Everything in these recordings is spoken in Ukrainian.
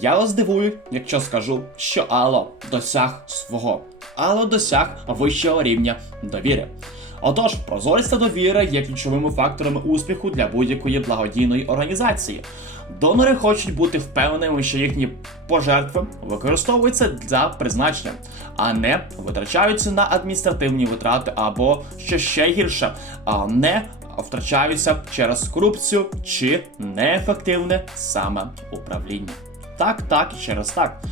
Я вас здивую, якщо скажу, що Ало досяг свого. Ало досяг вищого рівня довіри. Отож, прозорість та довіра є ключовими факторами успіху для будь-якої благодійної організації. Донори хочуть бути впевненими, що їхні пожертви використовуються для призначення, а не витрачаються на адміністративні витрати або що ще гірше, а не втрачаються через корупцію чи неефективне саме управління. Так, так і через так.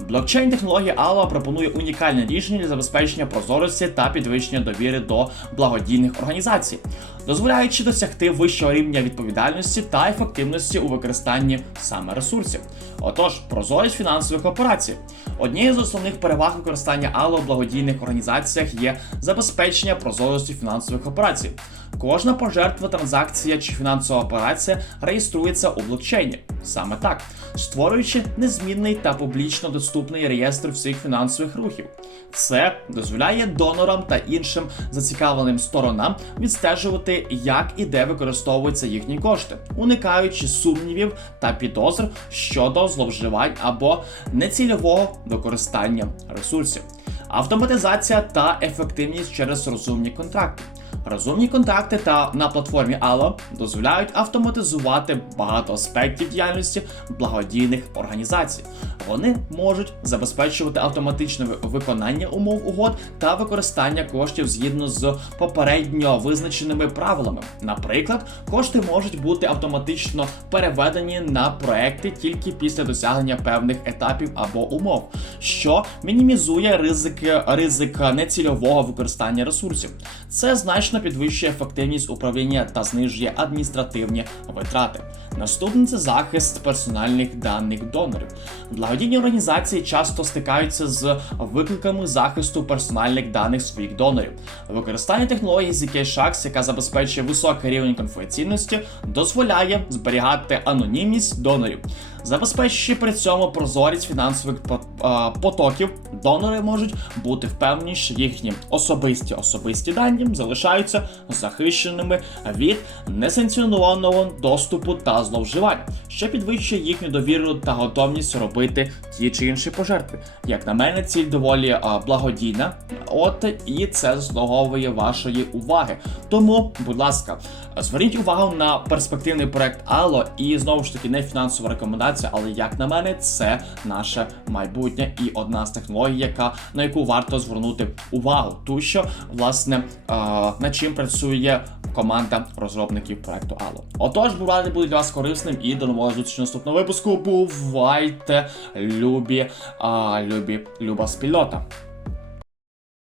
Блокчейн технологія ALA пропонує унікальне рішення для забезпечення прозорості та підвищення довіри до благодійних організацій, дозволяючи досягти вищого рівня відповідальності та ефективності у використанні саме ресурсів. Отож, прозорість фінансових операцій. Однією з основних переваг використання ALA у благодійних організаціях є забезпечення прозорості фінансових операцій. Кожна пожертва, транзакція чи фінансова операція реєструється у блокчейні. Саме так, створюючи незмінний та публічно доступний реєстр всіх фінансових рухів. Це дозволяє донорам та іншим зацікавленим сторонам відстежувати, як і де використовуються їхні кошти, уникаючи сумнівів та підозр щодо зловживань або нецільового використання ресурсів. Автоматизація та ефективність через розумні контракти. Розумні контакти та на платформі Allo дозволяють автоматизувати багато аспектів діяльності благодійних організацій. Вони можуть забезпечувати автоматичне виконання умов угод та використання коштів згідно з попередньо визначеними правилами. Наприклад, кошти можуть бути автоматично переведені на проекти тільки після досягнення певних етапів або умов, що мінімізує ризики ризик нецільового використання ресурсів. Це значно підвищує ефективність управління та знижує адміністративні витрати. Наступне це захист персональних даних донорів. Благодійні організації часто стикаються з викликами захисту персональних даних своїх донорів. Використання технології ZK-SHAX, яка забезпечує високий рівень конфіденційності, дозволяє зберігати анонімність донорів. Забезпечуючи при цьому прозорість фінансових по- потоків, донори можуть бути впевнені, що їхні особисті особисті дані залишаються захищеними від несанкціонованого доступу та зловживань, що підвищує їхню довіру та готовність робити ті чи інші пожертви. Як на мене, ціль доволі благодійна, от і це заслуговує вашої уваги. Тому, будь ласка, зверніть увагу на перспективний проект Allo і знову ж таки не фінансова рекомендація, але як на мене, це наше майбутнє і одна з технологій, яка на яку варто звернути увагу, ту що власне над чим працює команда розробників проекту Allo. Отож, був радий бути для вас корисним і до нового зустрічі наступного випуску. Бувайте, любі, а, любі, люба спільнота.